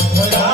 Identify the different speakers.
Speaker 1: भला